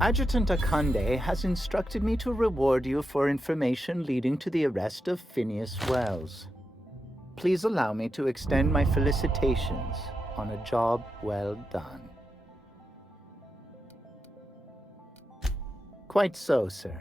Adjutant Akande has instructed me to reward you for information leading to the arrest of Phineas Wells. Please allow me to extend my felicitations on a job well done. Quite so, sir.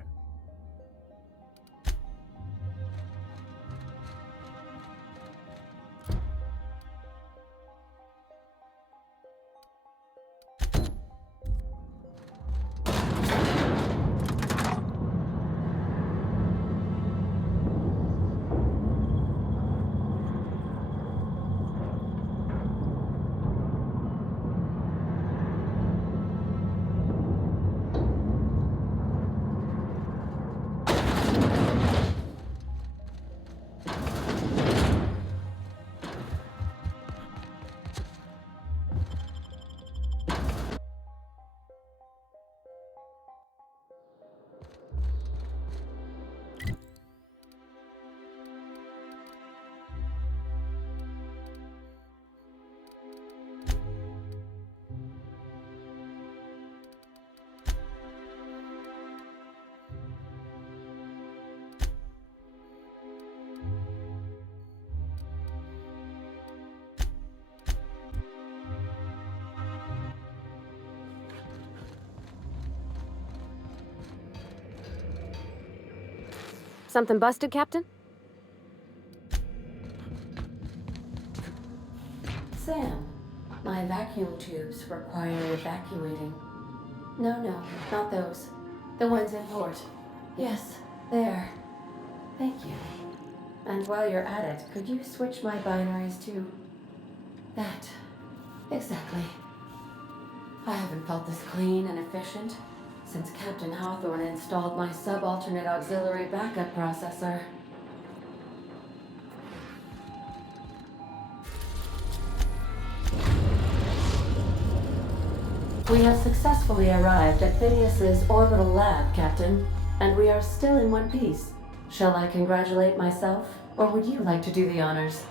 Something busted, Captain? Sam, my vacuum tubes require evacuating. No, not those. The ones in port. Yes, there. Thank you. And while you're at it, could you switch my binaries to... that. Exactly. I haven't felt this clean and efficient since Captain Hawthorne installed my subalternate auxiliary backup processor. We have successfully arrived at Phineas's orbital lab, Captain, and we are still in one piece. Shall I congratulate myself, or would you like to do the honors?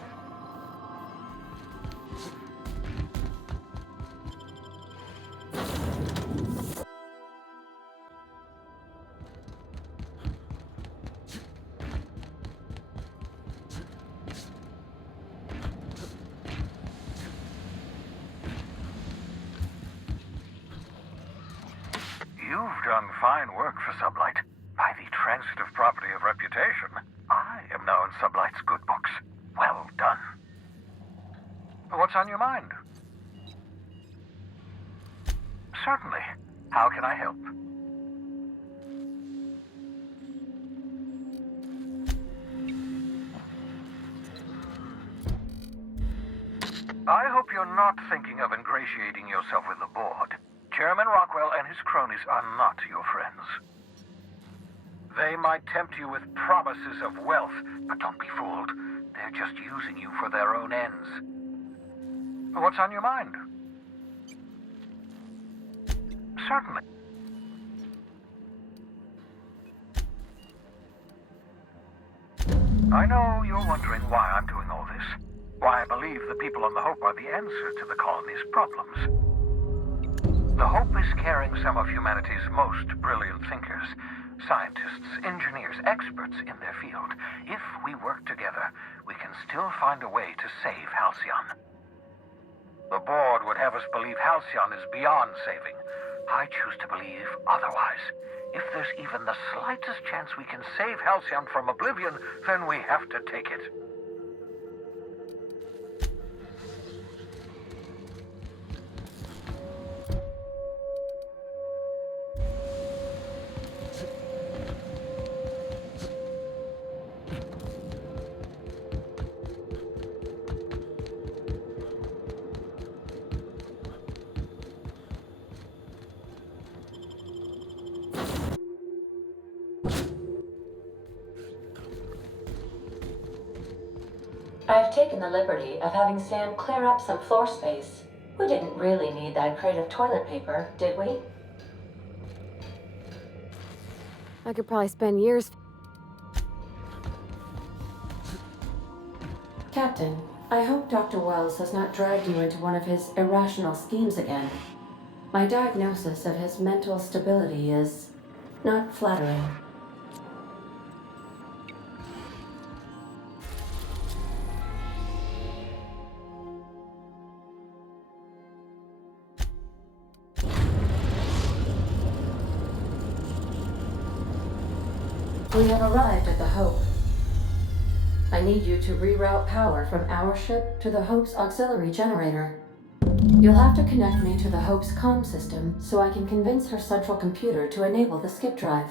You've done fine work for Sublight. By the transitive property of reputation, I am now in Sublight's good books. Well done. What's on your mind? Certainly. How can I help? I hope you're not thinking of ingratiating yourself with the board. Chairman Rockwell and his cronies are not your friends. They might tempt you with promises of wealth, but don't be fooled. They're just using you for their own ends. What's on your mind? Certainly. I know you're wondering why I'm doing all this. Why I believe the people on the Hope are the answer to the colony's problems. The Hope is carrying some of humanity's most brilliant thinkers, scientists, engineers, experts in their field. If we work together, we can still find a way to save Halcyon. The board would have us believe Halcyon is beyond saving. I choose to believe otherwise. If there's even the slightest chance we can save Halcyon from oblivion, then we have to take it. I've taken the liberty of having Sam clear up some floor space. We didn't really need that crate of toilet paper, did we? I could probably spend years... Captain, I hope Dr. Wells has not dragged you into one of his irrational schemes again. My diagnosis of his mental stability is not flattering. We have arrived at the Hope. I need you to reroute power from our ship to the Hope's auxiliary generator. You'll have to connect me to the Hope's comm system so I can convince her central computer to enable the skip drive.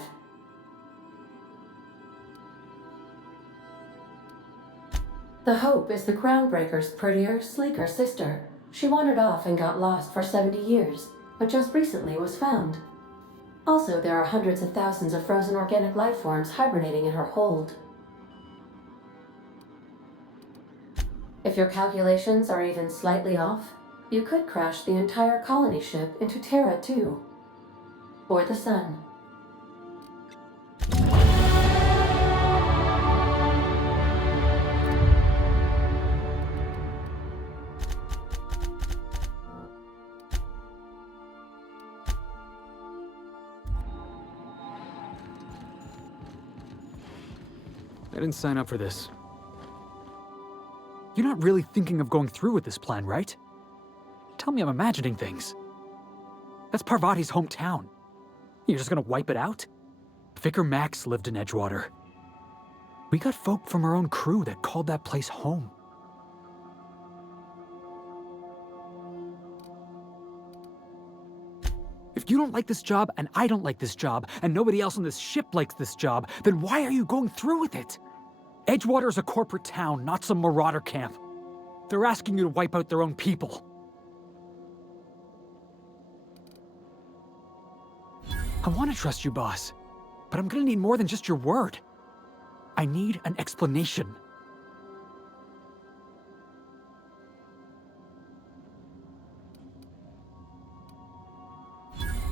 The Hope is the Groundbreaker's prettier, sleeker sister. She wandered off and got lost for 70 years, but just recently was found. Also, there are hundreds of thousands of frozen organic life forms hibernating in her hold. If your calculations are even slightly off, you could crash the entire colony ship into Terra 2. Or the Sun. I didn't sign up for this. You're not really thinking of going through with this plan, right? Tell me I'm imagining things. That's Parvati's hometown. You're just gonna wipe it out? Vicar Max lived in Edgewater. We got folk from our own crew that called that place home. If you don't like this job, and I don't like this job, and nobody else on this ship likes this job, then why are you going through with it? Edgewater is a corporate town, not some marauder camp. They're asking you to wipe out their own people. I want to trust you, boss, but I'm gonna need more than just your word. I need an explanation.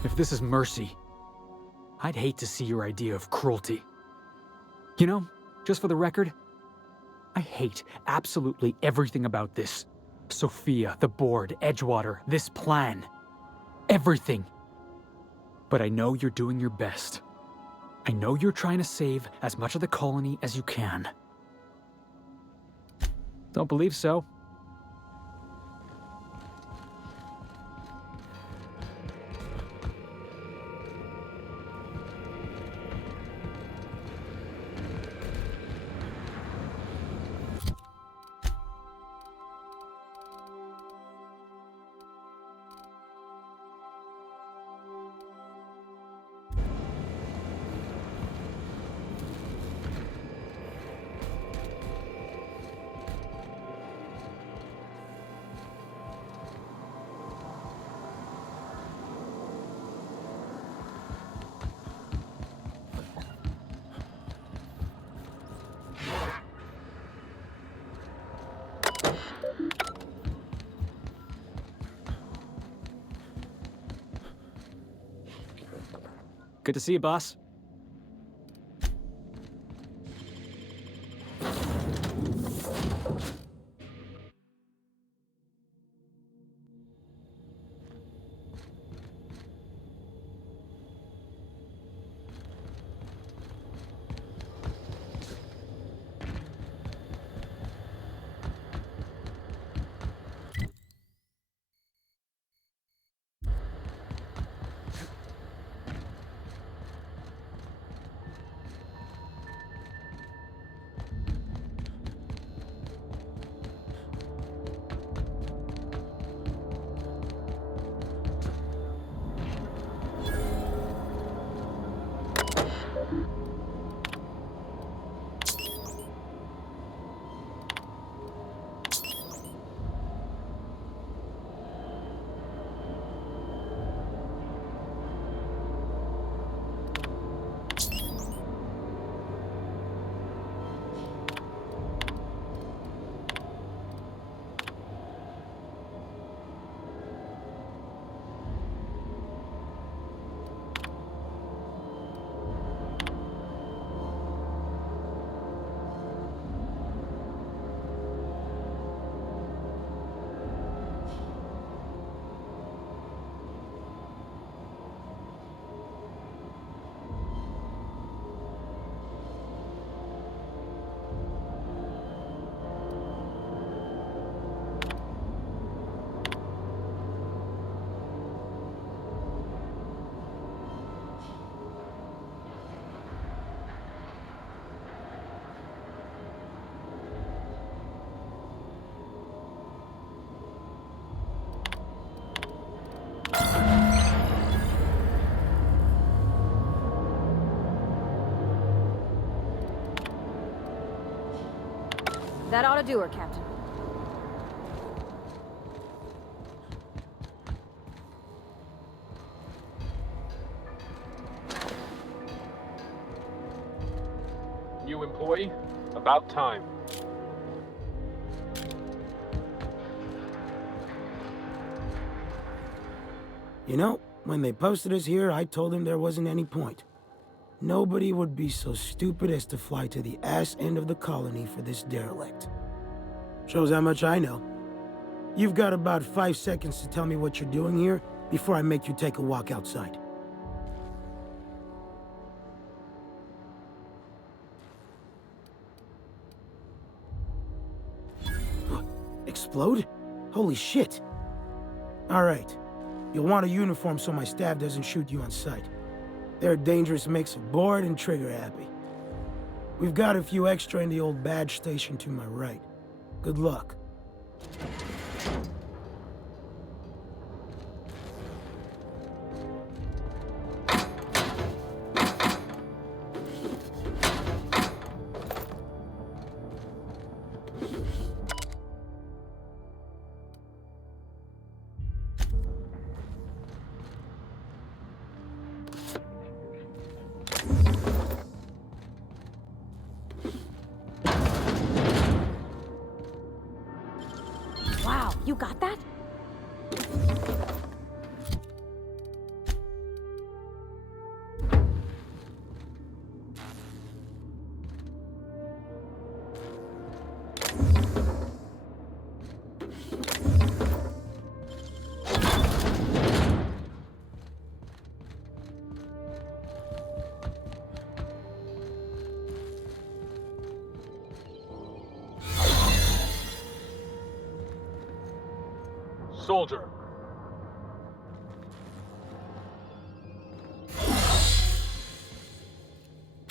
If this is mercy, I'd hate to see your idea of cruelty. You know, just for the record, I hate absolutely everything about this. Sophia, the board, Edgewater, this plan. Everything. But I know you're doing your best. I know you're trying to save as much of the colony as you can. Don't believe so? Good to see you, boss. That ought to do her, Captain. New employee? About time. You know, when they posted us here, I told them there wasn't any point. Nobody would be so stupid as to fly to the ass end of the colony for this derelict. Shows how much I know. You've got about 5 seconds to tell me what you're doing here before I make you take a walk outside. Explode? Holy shit. All right. You'll want a uniform so my staff doesn't shoot you on sight. They're a dangerous mix of bored and trigger-happy. We've got a few extra in the old badge station to my right. Good luck. Wow, you got that? Soldier.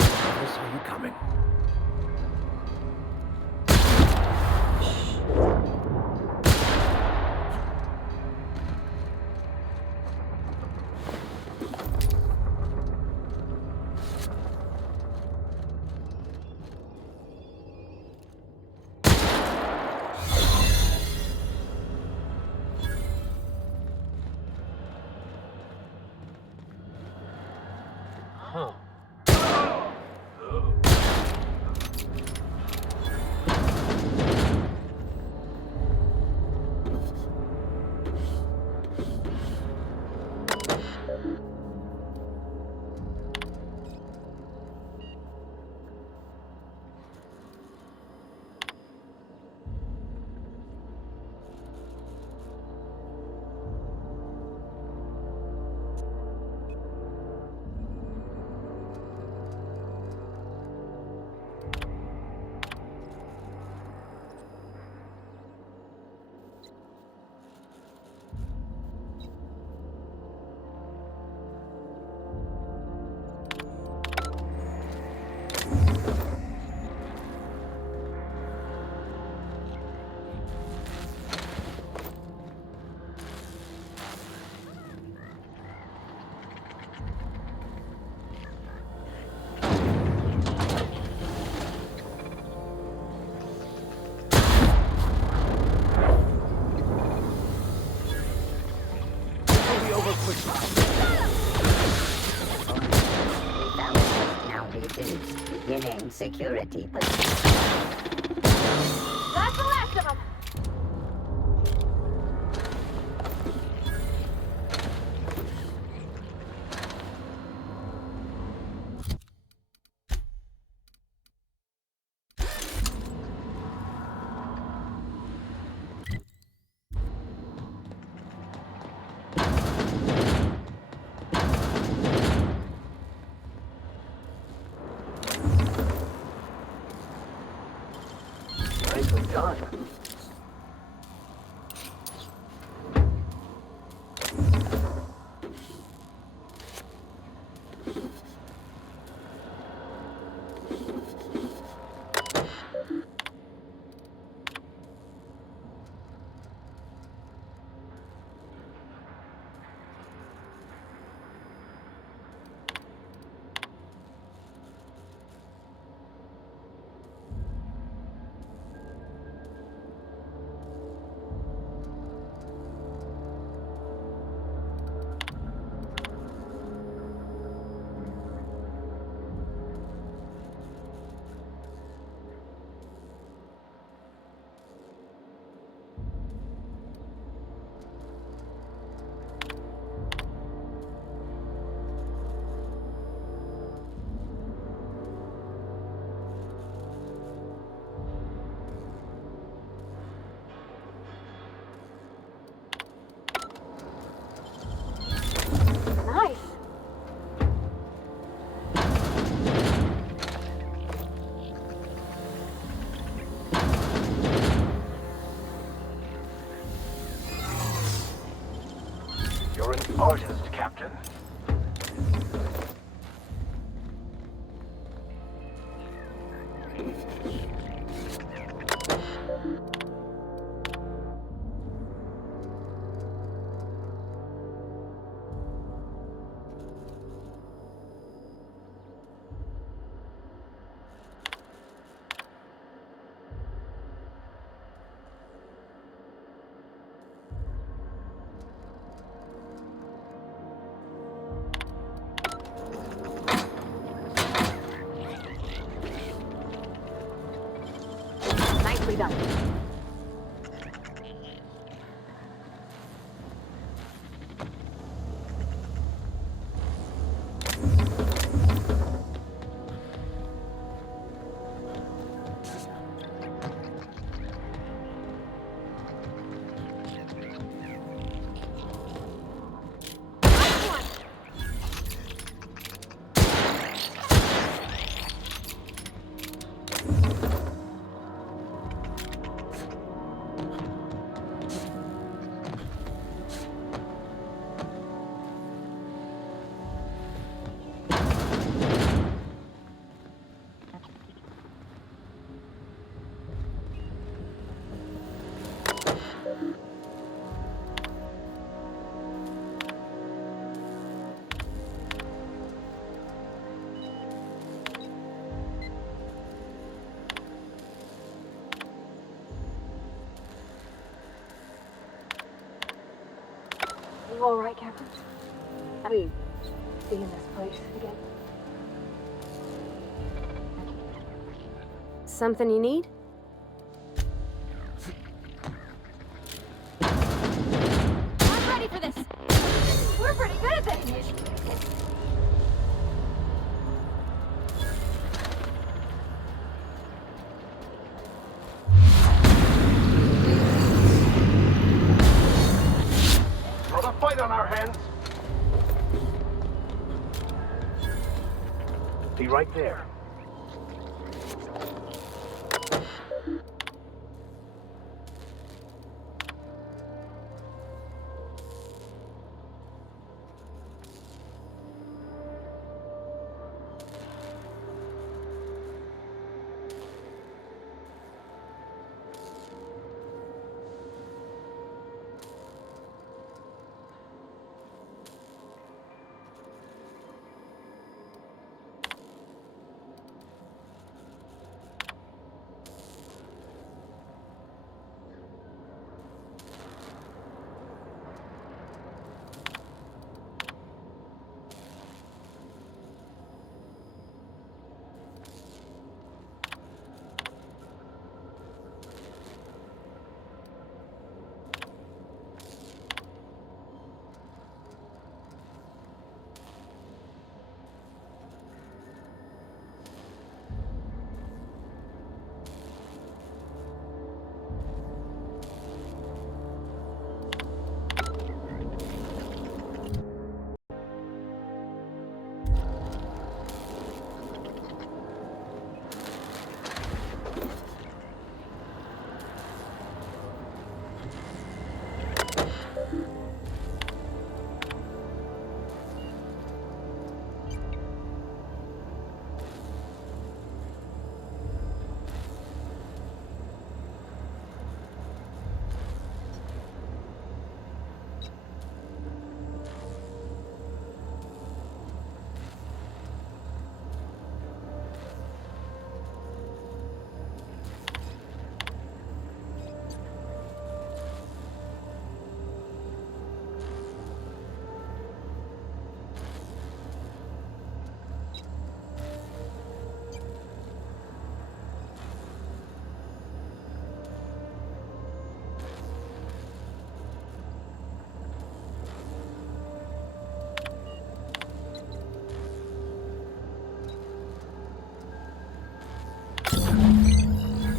I saw you coming. Huh. Beginning security. That's the last of them! You're an artist, Captain. Nicely done. You all right, Captain? I mean, being in this place again. Something you need? I'm ready for this. We're pretty good at this. Got a fight on our hands. Be right there.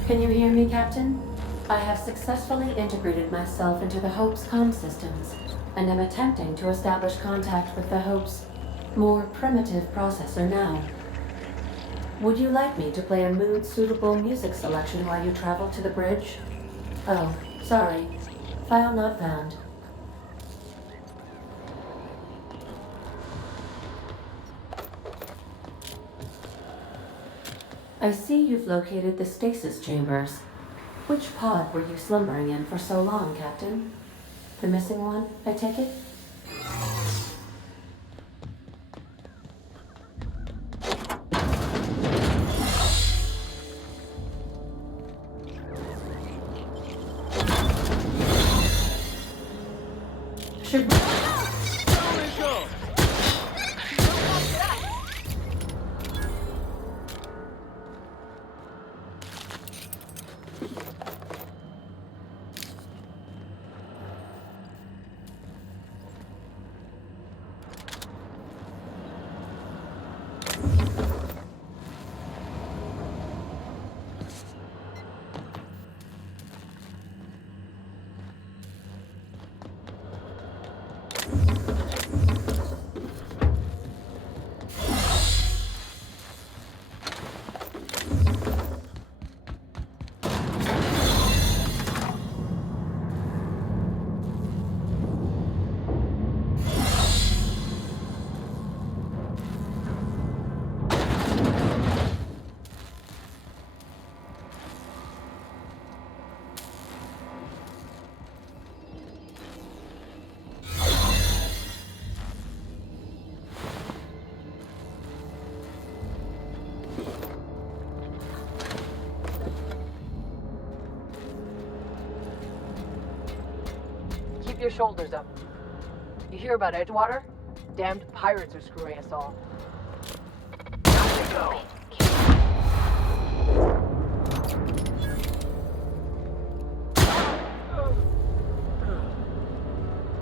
Can you hear me, Captain? I have successfully integrated myself into the Hope's comm systems, and am attempting to establish contact with the Hope's more primitive processor now. Would you like me to play a mood-suitable music selection while you travel to the bridge? Oh, sorry. File not found. I see you've located the stasis chambers. Which pod were you slumbering in for so long, Captain? The missing one, I take it? Should we... Keep your shoulders up. You hear about Edgewater? Damned pirates are screwing us all.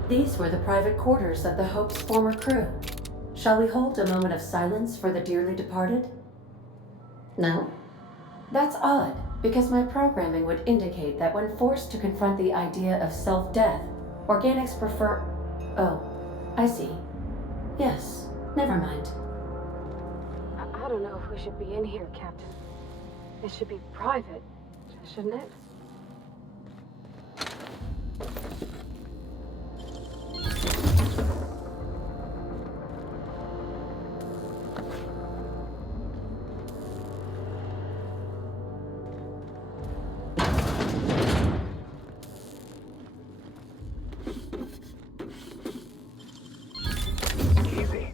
These were the private quarters of the Hope's former crew. Shall we hold a moment of silence for the dearly departed? No? That's odd, because my programming would indicate that when forced to confront the idea of self-death, organics prefer... Oh, I see. Yes, never mind. I don't know if we should be in here, Captain. It should be private, shouldn't it? Easy.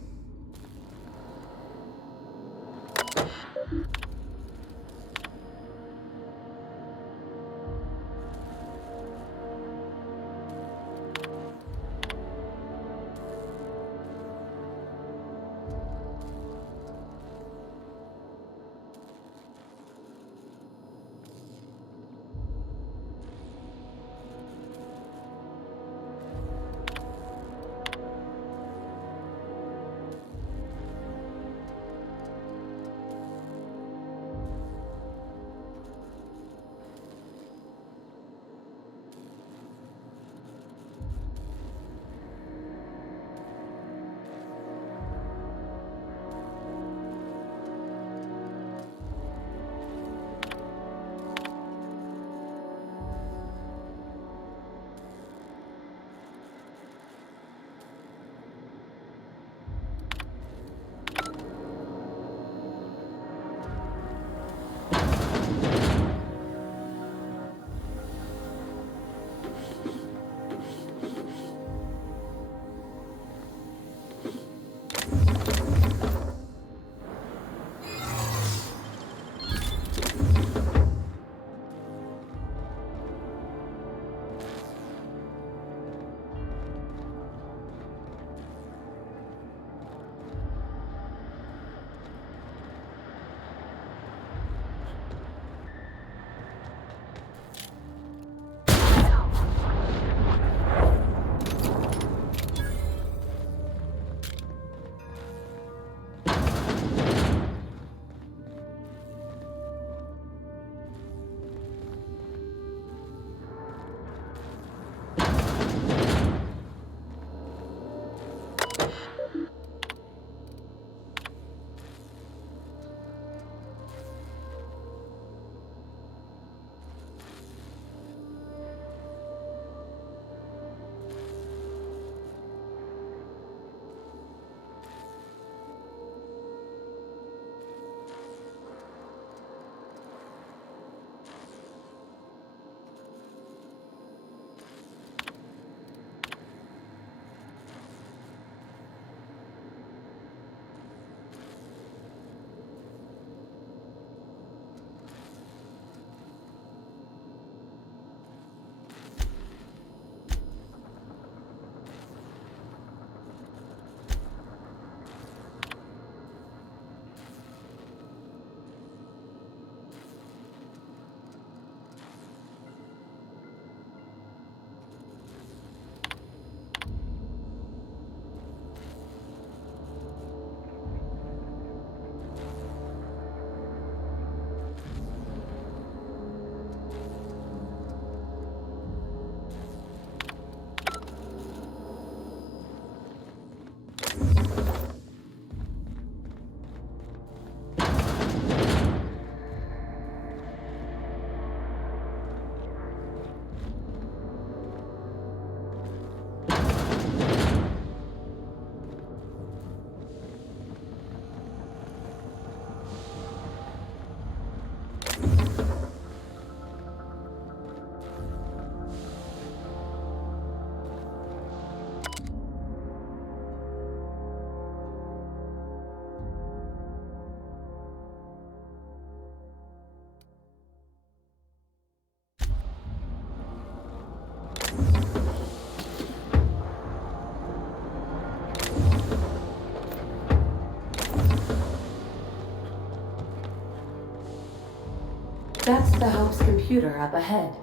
That's the Hope's computer up ahead.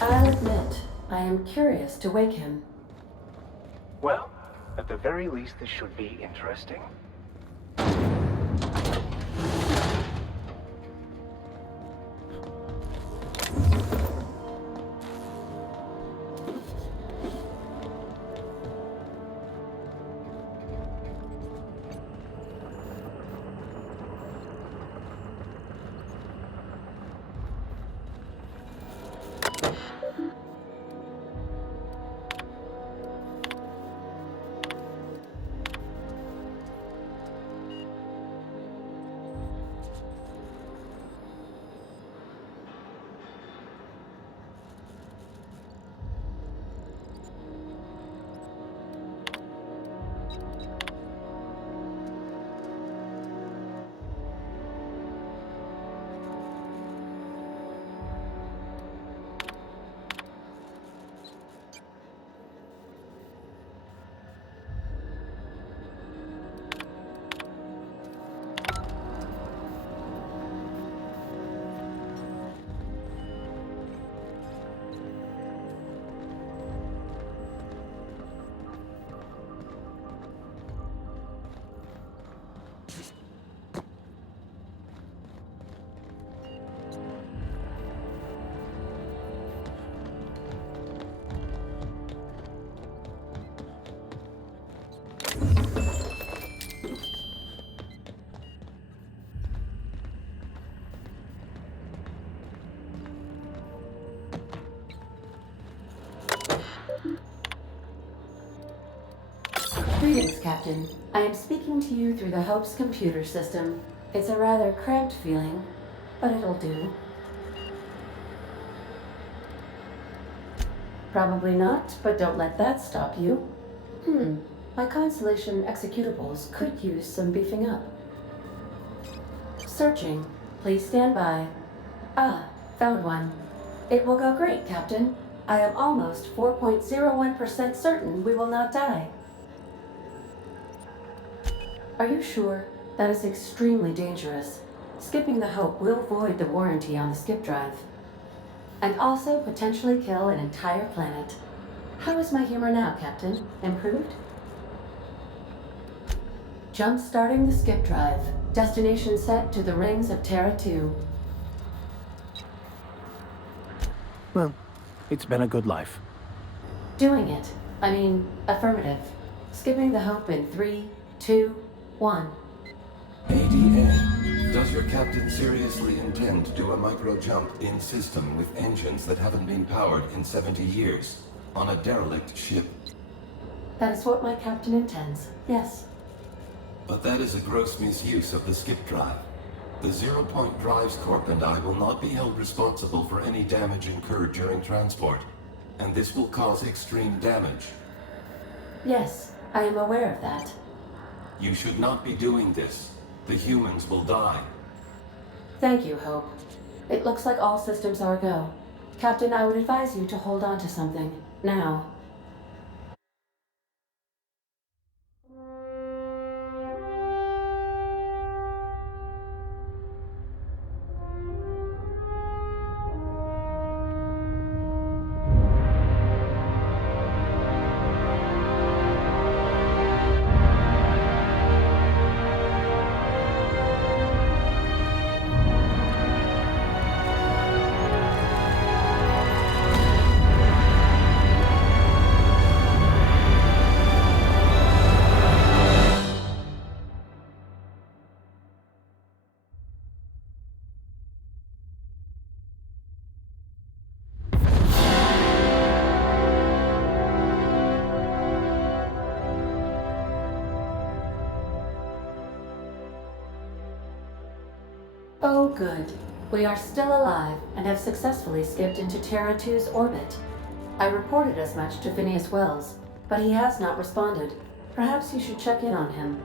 I'll admit, I am curious to wake him. Well, at the very least, this should be interesting. Greetings, Captain. I am speaking to you through the Hope's computer system. It's a rather cramped feeling, but it'll do. Probably not, but don't let that stop you. My Constellation executables could use some beefing up. Searching. Please stand by. Ah, found one. It will go great, Captain. I am almost 4.01% certain we will not die. Are you sure? That is extremely dangerous. Skipping the Hope will void the warranty on the skip drive. And also potentially kill an entire planet. How is my humor now, Captain? Improved? Jump starting the skip drive. Destination set to the rings of Terra 2. Well, it's been a good life. Doing it. I mean, affirmative. Skipping the Hope in 3, 2, 1. ADA, does your captain seriously intend to do a micro-jump in system with engines that haven't been powered in 70 years on a derelict ship? That is what my captain intends, yes. But that is a gross misuse of the skip drive. The Zero Point Drives Corp and I will not be held responsible for any damage incurred during transport, and this will cause extreme damage. Yes, I am aware of that. You should not be doing this. The humans will die. Thank you, Hope. It looks like all systems are a go. Captain, I would advise you to hold on to something. Now. Oh, good. We are still alive and have successfully skipped into Terra 2's orbit. I reported as much to Phineas Wells, but he has not responded. Perhaps you should check in on him.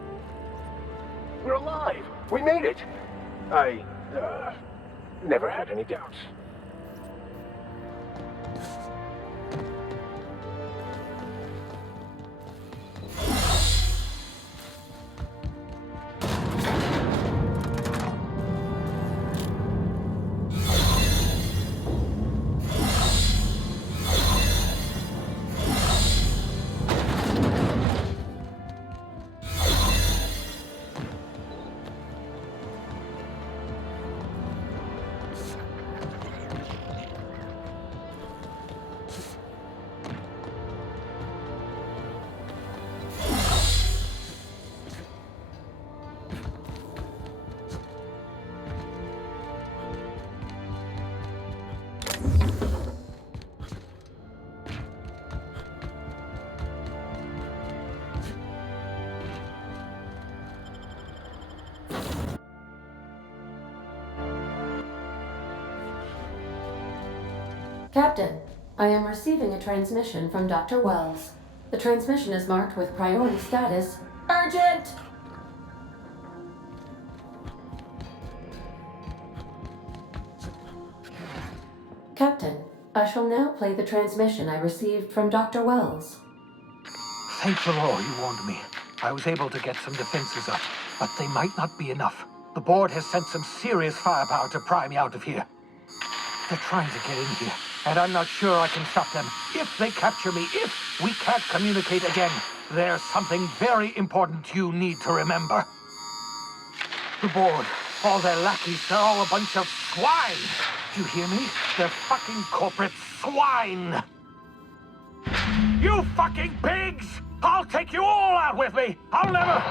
We're alive! We made it! I, never had any doubts. Captain, I am receiving a transmission from Dr. Wells. The transmission is marked with priority status. Urgent! Captain, I shall now play the transmission I received from Dr. Wells. Thank the law you warned me. I was able to get some defenses up, but they might not be enough. The board has sent some serious firepower to pry me out of here. They're trying to get in here, and I'm not sure I can stop them. If they capture me, if we can't communicate again, there's something very important you need to remember. The board, all their lackeys, they're all a bunch of swine. Do you hear me? They're fucking corporate swine. You fucking pigs! I'll take you all out with me! I'll never...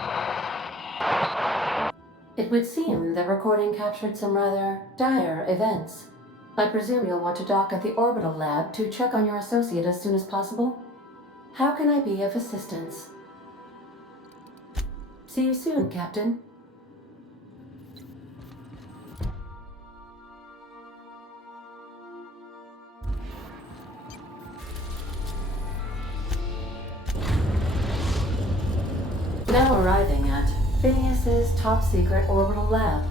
It would seem the recording captured some rather dire events. I presume you'll want to dock at the orbital lab to check on your associate as soon as possible? How can I be of assistance? See you soon, Captain. Now arriving at Phineas's top-secret orbital lab.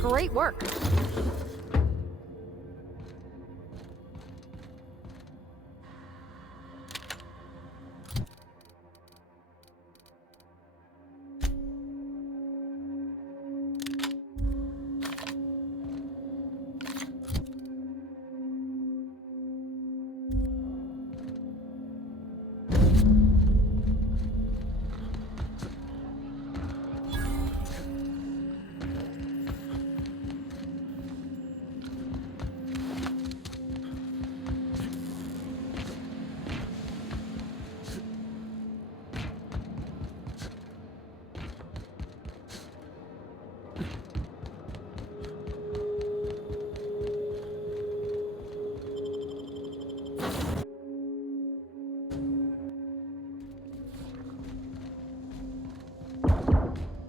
Great work.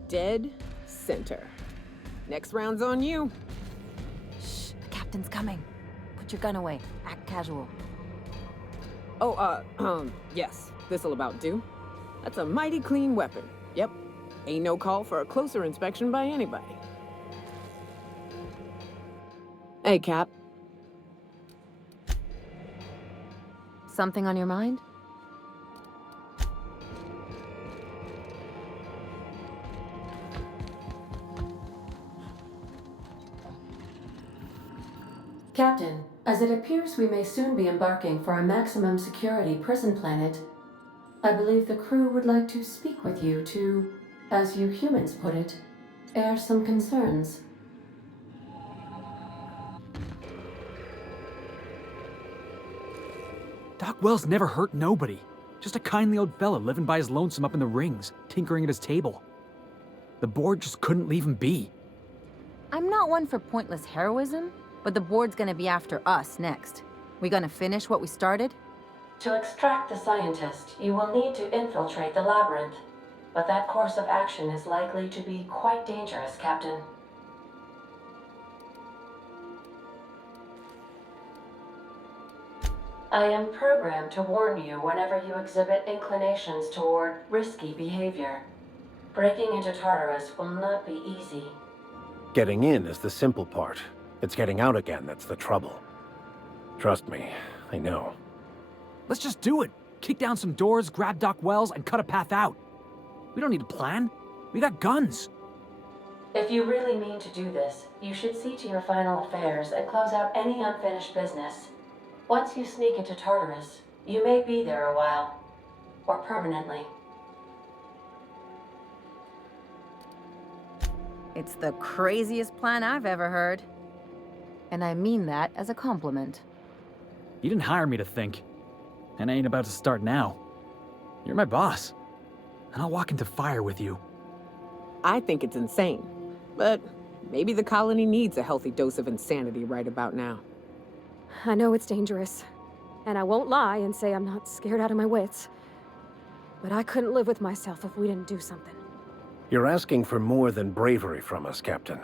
Dead center. Next round's on you. Shh, the captain's coming. Put your gun away. Act casual. Oh, yes. This'll about do. That's a mighty clean weapon. Yep. Ain't no call for a closer inspection by anybody. Hey, Cap. Something on your mind? Captain, as it appears we may soon be embarking for a maximum security prison planet, I believe the crew would like to speak with you to, as you humans put it, air some concerns. Doc Wells never hurt nobody. Just a kindly old fella living by his lonesome up in the rings, tinkering at his table. The board just couldn't leave him be. I'm not one for pointless heroism, but the board's gonna be after us next. We gonna finish what we started? To extract the scientist, you will need to infiltrate the labyrinth. But that course of action is likely to be quite dangerous, Captain. I am programmed to warn you whenever you exhibit inclinations toward risky behavior. Breaking into Tartarus will not be easy. Getting in is the simple part. It's getting out again that's the trouble. Trust me, I know. Let's just do it. Kick down some doors, grab Doc Wells, and cut a path out. We don't need a plan. We got guns. If you really mean to do this, you should see to your final affairs and close out any unfinished business. Once you sneak into Tartarus, you may be there a while. Or permanently. It's the craziest plan I've ever heard. And I mean that as a compliment. You didn't hire me to think. And I ain't about to start now. You're my boss. And I'll walk into fire with you. I think it's insane. But maybe the colony needs a healthy dose of insanity right about now. I know it's dangerous. And I won't lie and say I'm not scared out of my wits. But I couldn't live with myself if we didn't do something. You're asking for more than bravery from us, Captain.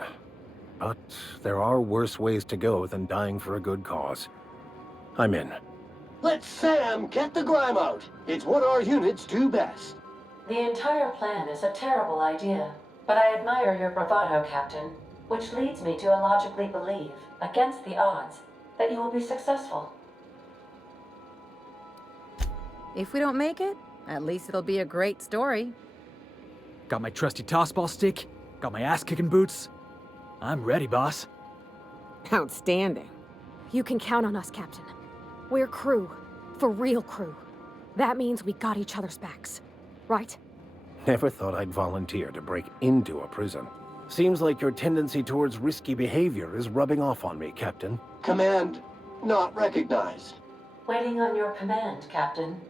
But there are worse ways to go than dying for a good cause. I'm in. Let Sam get the grime out. It's what our units do best. The entire plan is a terrible idea, but I admire your bravado, Captain, which leads me to illogically believe, against the odds, that you will be successful. If we don't make it, at least it'll be a great story. Got my trusty tossball stick, got my ass-kicking boots. I'm ready, boss. Outstanding. You can count on us, Captain. We're crew. For real crew. That means we got each other's backs. Right? Never thought I'd volunteer to break into a prison. Seems like your tendency towards risky behavior is rubbing off on me, Captain. Command not recognized. Waiting on your command, Captain.